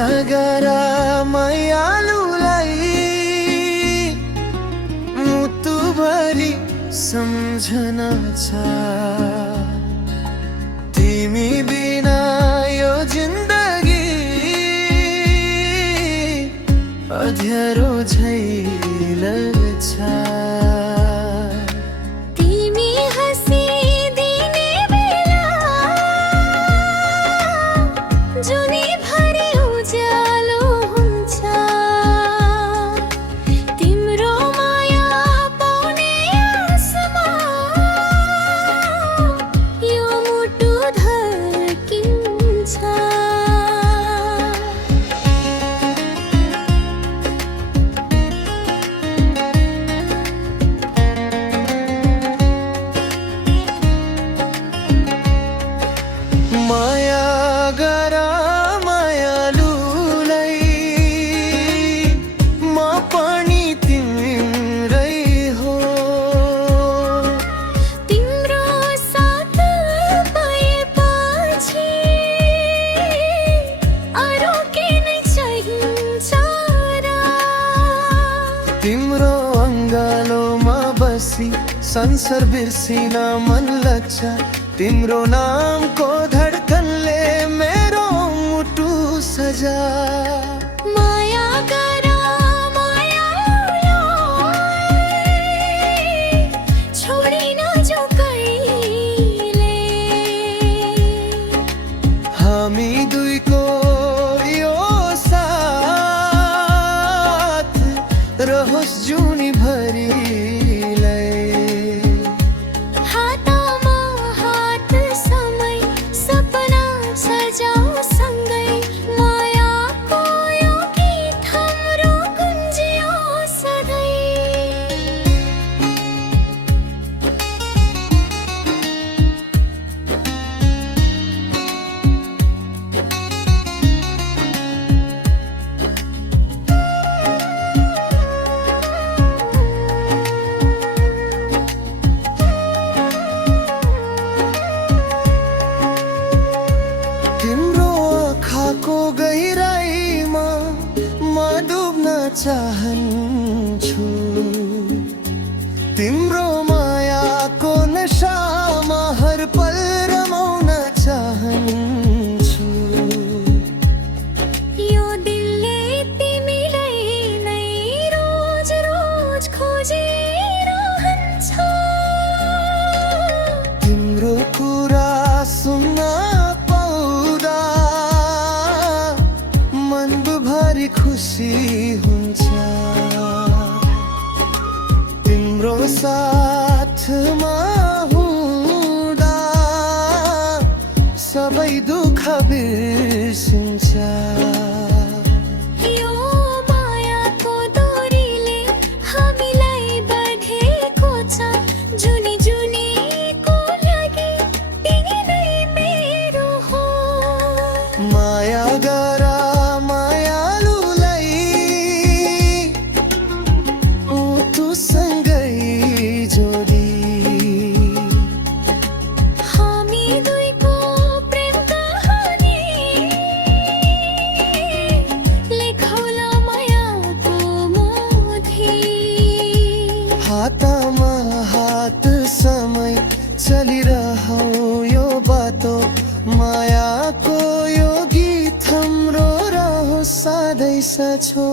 माया गरा मायालुलाई मुतुभरि सम्झना छ। तिमी बिना यो जिन्दगी अँध्यारो झै लाग्छ। तिमी हाँसिदिने बेला जुनीभरि उज्यालो हुन्छ। तिम्रो माया पाउने आशमा यो मुटु धड्किन्छ। माया गरा मायालुलाई म पनि तिम्रै हो। तिम्रो साथ पाएपछि अरू के नै चाहिन्छ र। तिम्रो अङ्गालोमा बसी संसार बिर्सिन मन लाग्छ। तिम्रो नामको धडकनले मेरो मुटु सजा। माया गरा मायालुलाई छोडिन जो कहिले। हामी दुईको यो साथ रहोस् जुनीभरि। हातमा हात समय सपना सजाऊ सँगै। मायाको यो गीत हाम्रो गुन्जियोस् सधैँ। तिम्रो आँखाको गहिराईमा म डुब्न चाहन्छु। तिम्रो मायाको नशामा हर पल रमाउन चाहन्छु। यो दिलले तिमीलाई नै रोज रोज खोजिरहन्छ। तिम्रो कुरा सुन्न पाउँदा मनभरि खुसी हुन्छ। तिम्रो साथमा हुँदा सबै दुःख बिर्सिन्छ। यो मायाको डोरीले हामीलाई बाँधेको छ। जुनी जुनीको लागि तिमी नै मेरो हो। माया गरा मायालुलाई मुटुसँगै जोडी। हामी दुईको प्रेम कहानी लेखौला मायाको मोधी। हातमा हात समय चलिरहौ यो बाटो। मायाको यो गीत हाम्रो रहोस् सधैँ सछो।